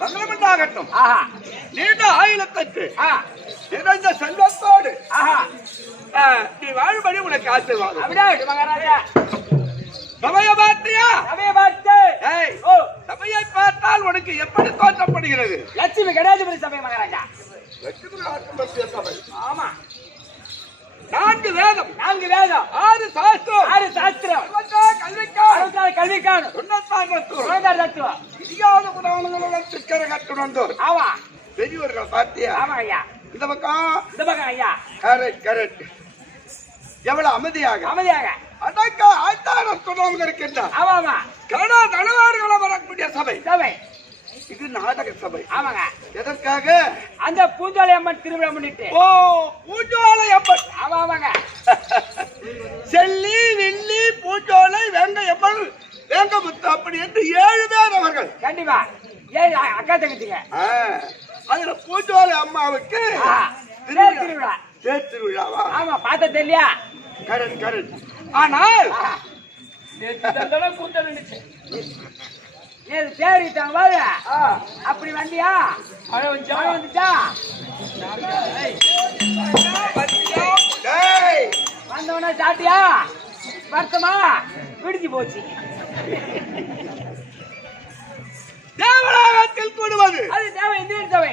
மங்களமண்டாகட்டும். நீண்ட ஆயுளத்துக்கு நிறைந்த செல்வத்தோடு நீ வாழும்படி உனக்கு ஆசீர்வாதம். மகாராஜா சபையை பார்த்தியா? சபையை பார்த்து சபையை பார்த்தால் உனக்கு எப்படி தோற்றப்படுகிறது? லட்சுமி கணேசபுரி சபை மகாராஜா. சபை. ஆமா, 4 வேதம், 4 வேதம், 6 சாஸ்திரம், 6 சாஸ்திரம், கல்விக்கான தத்துவம், இந்தியாவது புராணங்களுடன் சிக்கரை கட்டுணர்ந்தோர். ஆமா, பெரியவர்கள் பார்த்தியா? ஆமா ஐயா. இந்த பக்கம் ஐயா. கரெக்ட். எவ்வளவு அமைதியாக அடக்க ஆச்சாரத்துடன் இருக்கின்றார். ஆமா, கனடா தனவாடுகளை வரக்கூடிய சபை. இது நாடக சபை. ஆமாங்க. எதற்காக? அந்த பூஞ்சோலை அம்மன் திருவிழா முன்னிட்டு. ஓ, பூஞ்சோலை அம்மன். ஆமாங்க. செல்லி, வெள்ளி, பூஞ்சோலை, வேங்கையம்மன், வேங்கமுத்து அப்படி என்று 7 பேர் அவர்கள். கண்டிப்பா 7 அக்கா தங்கச்சிங்க. அதுல பூஞ்சோலை அம்மாவுக்கு திருவிழா. திருவிழாவா? ஆமா, பார்த்த தெரியலையா? கரெக்ட். ஆனால் தேடிட்டாங்க பாரு. அப்படி வந்தியா? மழை வந்துச்சா? வந்தவன சாப்பிட்டியா? வருத்தமா பிடிச்சு போச்சு. தேவராகத்தில் கூடுவது அது தேவை இந்தியன் சபை.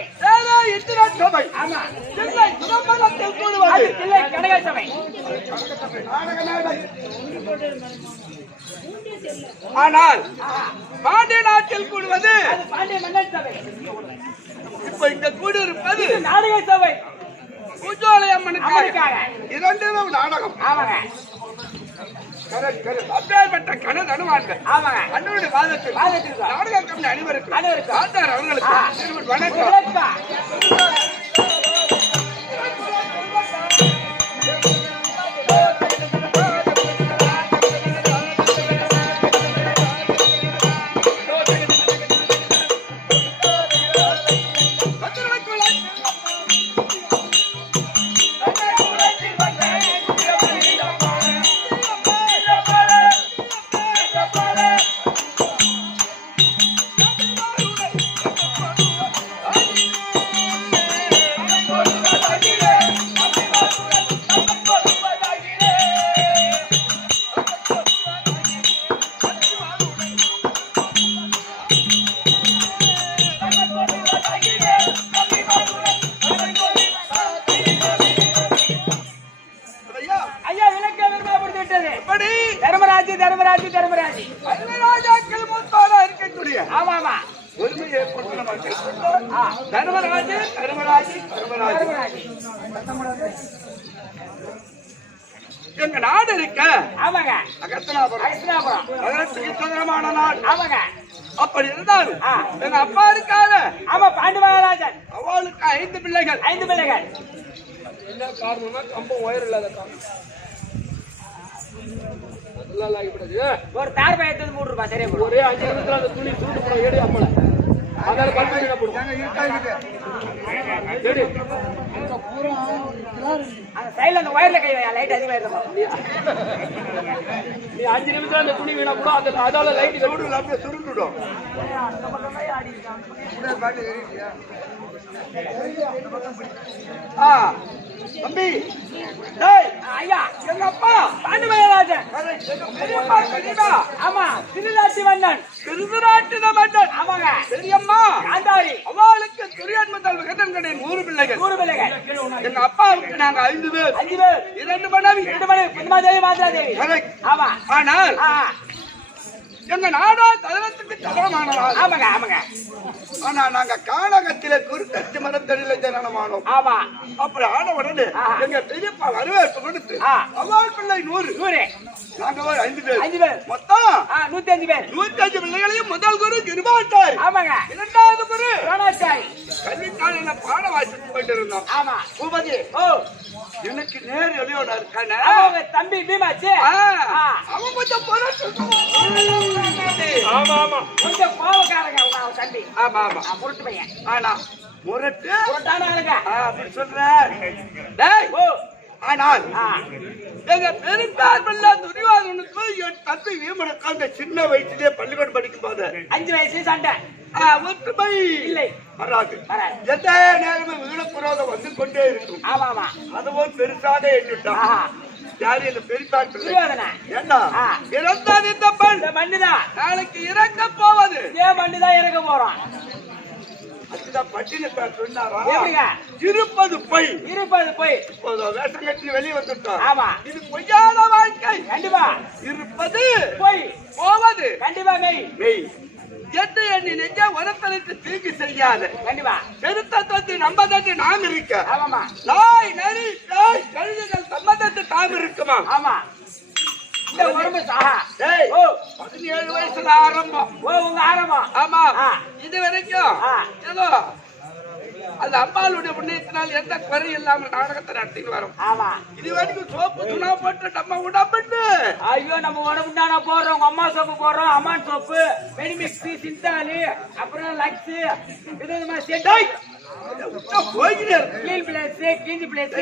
இந்திரன் சபை. ஆமா, தில்லை சிதம்பரத்தில் கூடுவது தில்லை கனக சபை. ஆனால் பாண்டிய நாட்டில் கூடுவது அது பாண்டிய மன்னன் சபை. இப்ப இங்க கூடியிருப்பது நாடக சபை. பூஜோலை அம்மனுக்காக 2 நாடகம். ஆமாங்க. அப்பேற்பட்ட கனது அனுமான்கள். ஆமாங்க. அண்ணனுடைய வாதத்தில் நாடக கம்பெனி அனைவருக்கு அவர்களுக்கு வணக்கம். எங்க நாடு இருக்க சுதந்திரமான நாடு. அப்படி இருந்தாலும் எங்க அப்பா இருக்காரு. ஆமா, பாண்டி மகாராஜன். அவளுக்கு 5 பிள்ளைகள். 5 பிள்ளைகள். என்ன காரணம்னா கம்பம் ஒயர் இல்லாத காரணம். ஒரு தார் பை எடுத்து 3 ரூபாய் சரியா ஒரே 5 நிமிஷத்துல அந்த துணி சூட்டு போட ஏடி அப்பள அதால பல்பு போடுங்க. அந்த சைடுல அந்த ஒயர்ல கை வை, லைட் அதிகமா இருக்கும். நீ 5 நிமிஷத்துல அந்த துணி வீணா கூட அதால லைட் சுடுல அப்படியே சுருண்டுடும். தம்பி, டேய் ஐயா, எங்க அப்பா பாண்டி மகாராஜன். பெரியப்பா கனிமா. ஆமா, திருநாட்டி மன்னன். திருநாட்டின மன்னன். ஆமாங்க. பெரியம்மா காந்தாரி. அவளுக்கு துரியன் முதல் விகதன்களின் 100 பிள்ளைகள். 100 பிள்ளைகள். எங்க அப்பாவுக்கு நாங்க 5 பேர். 5 பேர். 2 மனைவி. 2 மனைவி. புதுமாதேவி, மாதாதேவி. ஆமா. ஆனால் எங்க நாடோ தலத்துக்கு தரமானவர்கள். ஆமாங்க. ஆனா நாங்க கானகத்திலே குருக்கட்சி மரத்தடியில ஜனனமானோம். ஆமா. அப்படி ஆன உடனே எங்க பெரியப்பா வரவேற்பு கொடுத்து அவள் பிள்ளை 100. நாங்க 5 பேர். 5 பேர். மொத்தம் 105 பேர். 105 பிள்ளைகளையும் முதல் குரு கிருபாச்சாரி. ஆமாங்க. 2வது குரு துரோணாச்சாரி. கல்வித்தாளில பாட வாசித்து போயிட்டு இருந்தோம். ஆமா. பூபதி, எனக்கு நேர் எளியோட இருக்கானே தம்பி பீமாச்சு. அவன் கொஞ்சம் கொஞ்சம் கோவக்காரங்க தம்பி. ஆமா முரட்டு பையன். ஆனா முரட்டு முரட்டான ஆளுங்க அப்படி சொல்ற. ஆனால் எங்க பெரும்பான்மையில துரியோதனுக்கு என் தந்தை வீமனுக்கு அந்த சின்ன வயசுலயே பள்ளிக்கூடம் படிக்கும் போது 5 வயசு சண்டை. ஒற்றுமை இல்லை வராது. எந்த நேரமும் வீணப்புரோதம் வந்து கொண்டே இருக்கும். ஆமா ஆமா அதுவும் பெருசாக எண்ணிட்டான். யாரு இந்த பெருசாக ஏண்டா இறந்தது இந்த மண்ணுதான் நாளைக்கு இறக்க போவது. ஏன் மண்ணுதான் இறக்க போறோம்? அதுதான் பட்டினத்தார் சொன்னாரா? எப்படிங்க? இருப்பது பொய். இருப்பது பொய். இப்போது வேஷம் கட்டி வெளியே வந்துட்டோம். ஆமா இது பொய்யான வாழ்க்கை. கண்டிப்பா. இருப்பது பொய், போவது கண்டிப்பா மெய். மெய் என்று எண்ணி நெஞ்ச உரத்தலுக்கு தீங்கு செய்யாது. கண்டிப்பா. பெருத்தத்தை நம்பதற்கு நாம் இருக்க. ஆமாமா. நாய் நரி நாய் கழுகுகள் சம்பந்தத்து தாம் இருக்குமா? ஆமா. இந்த உடம்பு சாஹா. டேய் ஓ 17 வயசுல ஆரம்பம். ஓ உங்க ஆரம்பம். ஆமா. இது வரைக்கும் ஏதோ அந்த அம்மாளுடைய புண்ணியத்தினால் எந்த குறை இல்லாம நாடகத்தை நடத்திட்டு வரோம். ஆமா. இது வரைக்கும் சோப்பு துணா போட்டு நம்ம உடம்புன்னு. ஐயோ நம்ம உடம்பு தானே போடுறோம். உங்க அம்மா சோப்பு போடுறோம். அம்மான் சோப்பு, மெடிமிக்ஸ், சிந்தாலி, அப்புறம் லக்ஸ், இது மாதிரி செட்டாய் கிளீன் பிளேஸ், கிளீன் பிளேஸ்,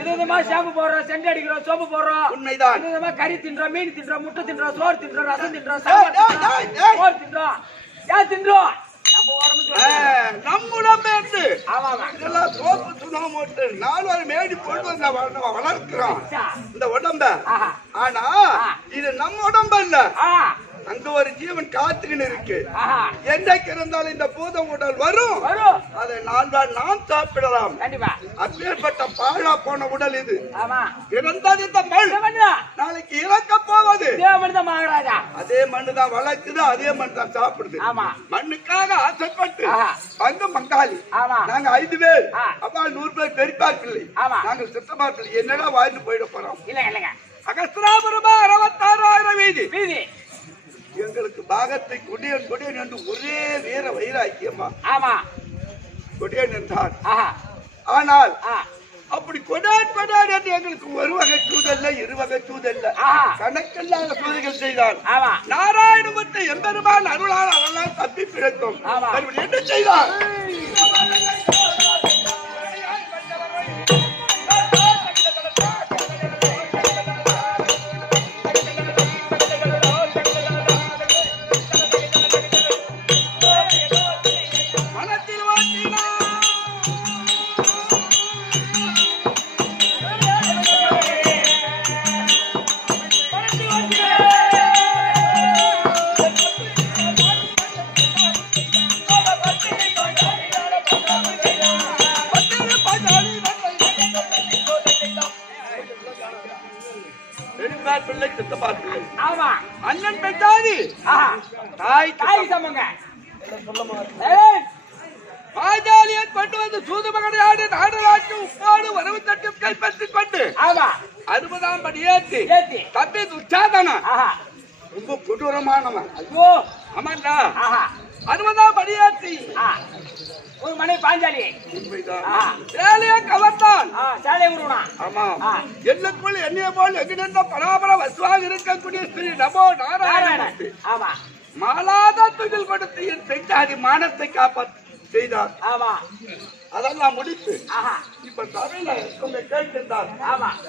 இது மாதிரி ஷாம்பு போடுறோம், சென்ட் அடிக்கிறோம், சோப்பு போடுறோம். உண்மைதான். இது மாதிரி கறி தின்றோம், மீன் தின்றோம், முட்டை தின்றோம், சோறு தின்றோம், ரசம் தின்றோம், சாம்பார் தின்றோம். ஏன் தின்றோம்? நம்ம உடம்பு நம்ம உடம்பு என்று ஆமாமா இதெல்லாம் சோப்பு துணா போட்டு 4 வாரம் மேடி போட்டு வந்த வளர்க்கிறோம் இந்த உடம்ப. ஆனா இது நம்ம உடம்பு இல்ல. அங்க ஒரு ஜீவன் காத்துக்கின்னு இருக்கு. என்னைக்கு இருந்தாலும் இந்த பூத உடல் வரும். அதை 4 நாள் நாம் சாப்பிடலாம். அப்பேற்பட்ட பாழா போன உடல் இது. இறந்தது இந்த மண். நாளைக்கு இறக்க போவது அதே மண்ணு தான் வளர்க்குது. அதே மண் தான் சாப்பிடுது. மண்ணுக்காக ஆசைப்பட்டு பங்கு பங்காளி நாங்க 5 பேர் அப்பா 100 பேர் பெருப்பார் பிள்ளை. நாங்கள் சித்தமா பிள்ளை என்னடா வாழ்ந்து போயிட போறோம். அகஸ்திராபுரமா 66,000 வீதி. எங்களுக்கு பாகத்தை கொடியன் கொடியன் என்று ஒரே வீர வைராக்கியமா கொடியன் என்றார். ஆனால் அப்படி கொடான் கொடான் என்று எங்களுக்கு ஒரு வகை சூதல்ல, 2 வகை சூதல்ல, கணக்கில்லாத சூதைகள் செய்தான். நாராயணமூர்த்தி எம்பெருமான் அருளால் அவளால் தப்பி பிழைத்தோம். என்ன செய்தார்? அண்ணன் பெற்றாதி தாய் சமங்க பாஜாலியை கொண்டு வந்து சூதுமகனையாடு நாடலாட்சி உப்பாடு வரவு தட்டும் கைப்பற்றிக் கொண்டு 60ஆம் படி ஏற்றி தப்பி உச்சாதன ரொம்ப கொடூரமானவன். ஐயோ ஆமாண்டா 60ஆம் படி ஏற்றி ஒரு மனை பாஞ்சாலி சேலையை கவர்ந்தான். சேலை உருவனா? ஆமா. என்னக்குள் என்னைய போல் எங்கிருந்த பராபர வசுவாக இருக்கக்கூடிய ஸ்ரீ நமோ நாராயணன் மாலாத துகில் கொடுத்து என் பெஞ்சாதி மானத்தை காப்பாற்ற செய்தார். ஆமா. அதெல்லாம் முடித்து இப்ப சபையில உங்க கேட்கின்றார்.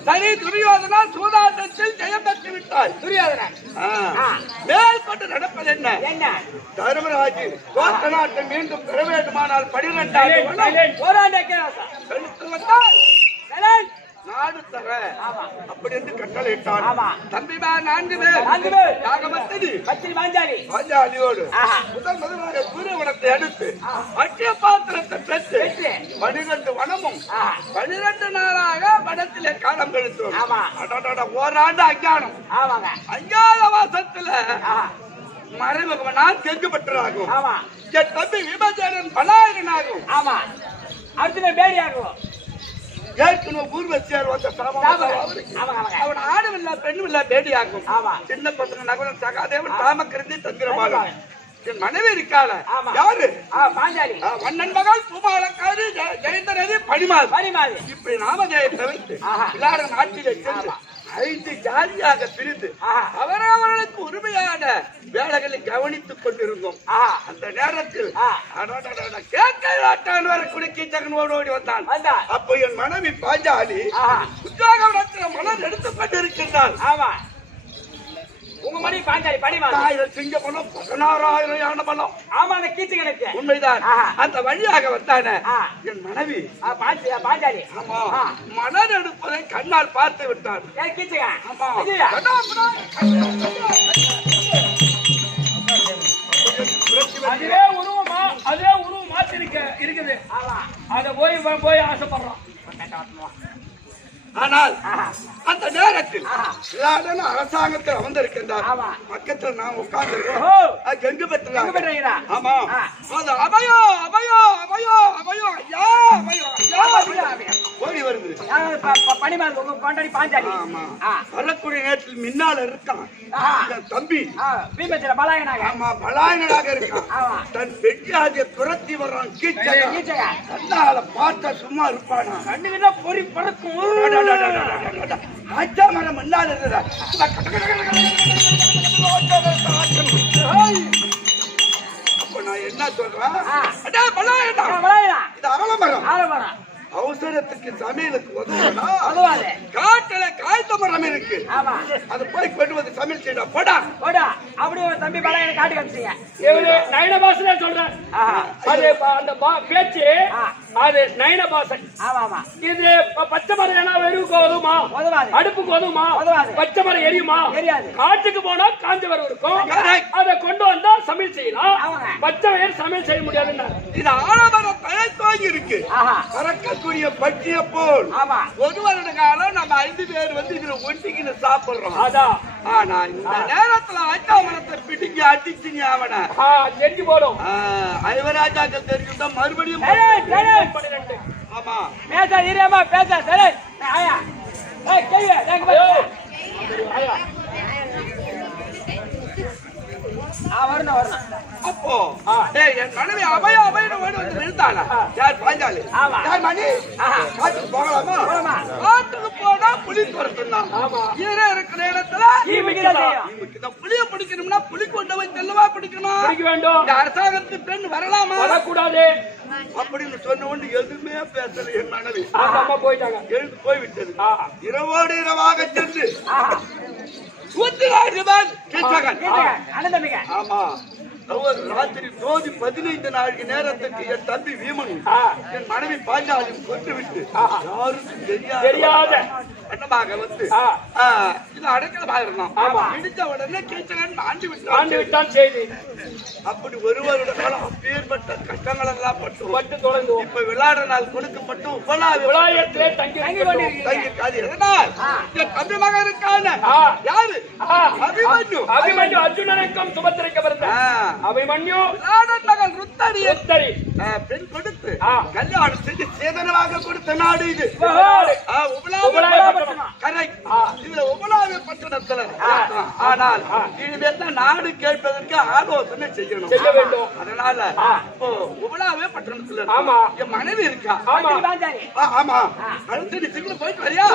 சரி துரியோதனா சூதாட்டத்தில் ஜெயம் பெற்று விட்டாய். துரியோதனன் மேல் கொண்டு நடப்பது என்ன? தர்மராஜி கோத்த நாட்டை மீண்டும் பெற வேண்டுமானால் 12 நாடு தர அப்படி என்று கட்டளையிட்டான். தம்பிமார் 4 பேர் பாஞ்சாலியோடு முதல் முதலாக சூரியவனத்தை அடுத்து அட்டிய பாத்திரத்தை பெற்று 12 வனமும் 12 நாளாக வனத்திலே காலம் கழித்தோம். ஓராண்டு அஞ்ஞானம். அஞ்ஞான வாசத்துல மறைமுகமனால் தெற்குப்பட்டராகும். என் தம்பி விபஜனன் பலாயிரனாகும். அர்ஜுனன் பேடியாகும். ஏற்கனவே ஊர்வசியார் வந்த அவன் ஆடும் இல்ல பெண்ணும் இல்ல பேடியாகும். சின்ன பசங்க நகரம் சகாதேவன் ராமகிருந்தி தந்திரபாலன் என் மனைவி இருக்காள யாரு? பாஞ்சாலி. வண்ணன் மகள் பூமாலக்காரி ஜெயந்தரதி பணிமாது. இப்படி நாமதேயத்தை வைத்து எல்லாரும் நாட்டிலே சென்று 5 ஜாதியாக பிரிந்து அவரவர்களுக்கு உரிமையான வேலைகளை கவனித்துக் கொண்டிருந்தோம். அந்த நேரத்தில் கேட்க வரக்கூடிய கீச்சகன் ஓடி வந்தான். அப்போ என் மனைவி பாஞ்சாலி உத்தியோகம் மனம் எடுத்துக் கொண்டிருக்கின்றான். உங்க மணி பாஞ்சாலி படிமா 10,000 சிங்க பணம் 16,000 யானை பணம். ஆமா அந்த கீச்சு கிடக்கு உண்மைதான். அந்த வழியாக வந்தானே என் மனைவி பாஞ்சாலி ஆமா மணல் எடுப்பதை கண்ணால் பார்த்து விட்டார். கீச்சுங்க ஆமா அதே உருவம் மாத்தி இருக்குது. அத போய் ஆசைப்படுறோம். ஆனால் அந்த நேரத்தில் அரசாங்கத்தில் அமர்ந்திருக்கின்றார். பக்கத்தில் நான் உட்கார்ந்து கெங்கு பெற்றாங்க. ஆமா அது அபயோ அபயோ அபயோ அபயோ ஐயா அபயோ ஓடி வருது. பணிமாரி பாஞ்சாலி வரக்கூடிய நேரத்தில் மின்னால இருக்கான் தம்பி பலாயனாக. ஆமா பலாயனாக இருக்கான். தன் வெட்டியாதிய துரத்தி வர்றான். கண்ணால பார்த்தா சும்மா இருப்பானா? கண்ணுக்கு பொறி பறக்கும். ஆச்சா மரம் இல்லாத அப்ப நான் என்ன சொல்றேன்? இது ஆலமரம். அவசரத்துக்கு சமையலுக்கு உதவுனா காட்டுல காய்த்த மரம் இருக்கு. அது போய் கொண்டு வந்து சமையல் செய்யா போடா அப்படியே தம்பி பலாயனை காட்டு காமிச்சீங்க. நயன பாசன் சொல்றேன். அது அந்த பேச்சு அது நயன பாசன். இது பச்சை மரம் என்ன வெறுவுக்கு உதவுமா? அடுப்புக்கு உதவுமா? பச்சை மரம் எரியுமா? காட்டுக்கு போனா காஞ்ச மரம் இருக்கும். அதை கொண்டு வந்தா சமையல் செய்யலாம். பச்சை மரம் சமையல் செய்ய முடியாதுன்னா இது ஆலமரம் தலை தோங்கி இருக்கு. பறக்கக்கூடிய பட்சிய போல் ஒரு வருட காலம் நம்ம 5 பேர் வந்து இதுல ஒட்டிக்கின்னு சாப்பிடுறோம். அதான் ஆனா இந்த நேரத்துல அச்சா மரத்தை பிடிங்க அடிச்சுங்க அவனை எட்டி போடும். ஐவராஜாக்கள் தெரிஞ்சுட்டா மறுபடியும் 12. ஆமா பேசா இரியாமா பேசா சரி ஆயா ஏய் கேயா எங்க ஆயா வரணும். அப்போ என் மனைவி அபய அபயன்னு ஓடி வந்து நிறுத்தாளா? யார் பாஞ்சாலி? யார் மணி? காட்டுக்கு போகலாமா? காட்டுக்கு போனா புலி துரத்துந்தான். ஈரே இருக்கிற இடத்துல இந்த புலிய பிடிக்கணும்னா புலி கொண்டு போய் தெல்லவா பிடிக்கணும். இந்த அரசாங்கத்து பெண் வரலாமா? வரக்கூடாது அப்படின்னு சொன்ன ஒன்று எதுவுமே பேசல என் மனைவி. போயிட்டாங்க. எழுந்து போய்விட்டது. இரவோடு இரவாக சென்று ஆமா ராத்திரி ஜோதி 15 நாளைக்கு நேரத்துக்கு என் தம்பி வீமன் என் மனைவி பாஞ்சாலியும் கொண்டு விட்டு யாருக்கும் தெரியாத வண்ணமாக வந்து இது அடைக்கலமாக இருந்தான். இடித்த உடனே கீச்சகன் ஆண்டு விட்டான் செய்தி. அப்படி ஒரு வருட காலம் அப்பேற்பட்ட கஷ்டங்கள் எல்லாம் பட்டு தொடர்ந்து இப்ப விளையாட நாள் கொடுக்கப்பட்டு விளையாட்டிலே தங்கி எதனால் என் தம்பி மகன் இருக்கான யாரு அபிமன்யு. அபிமன்யு அர்ஜுனனுக்கும் சுபத்திரைக்கு பிறந்த அபிமன்யு மகன் ருத்தரி பெண் கொடுத்து கல்யாணம் செஞ்சு சேதனமாக கொடுத்த நாடு இது. இதுல உபலாவிய பட்டணத்துல ஆனால் இதுதான் நாடு கேட்பதற்கு ஆலோசனை செய்ய வேண்டும். அதனால உபலாவிய பட்டணத்துல என் மனைவி இருக்கா. ஆமா அடுத்து நீ சீக்கிரம் போயிட்டு வரியா?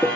Dale,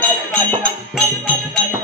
dale, dale, dale, dale, dale.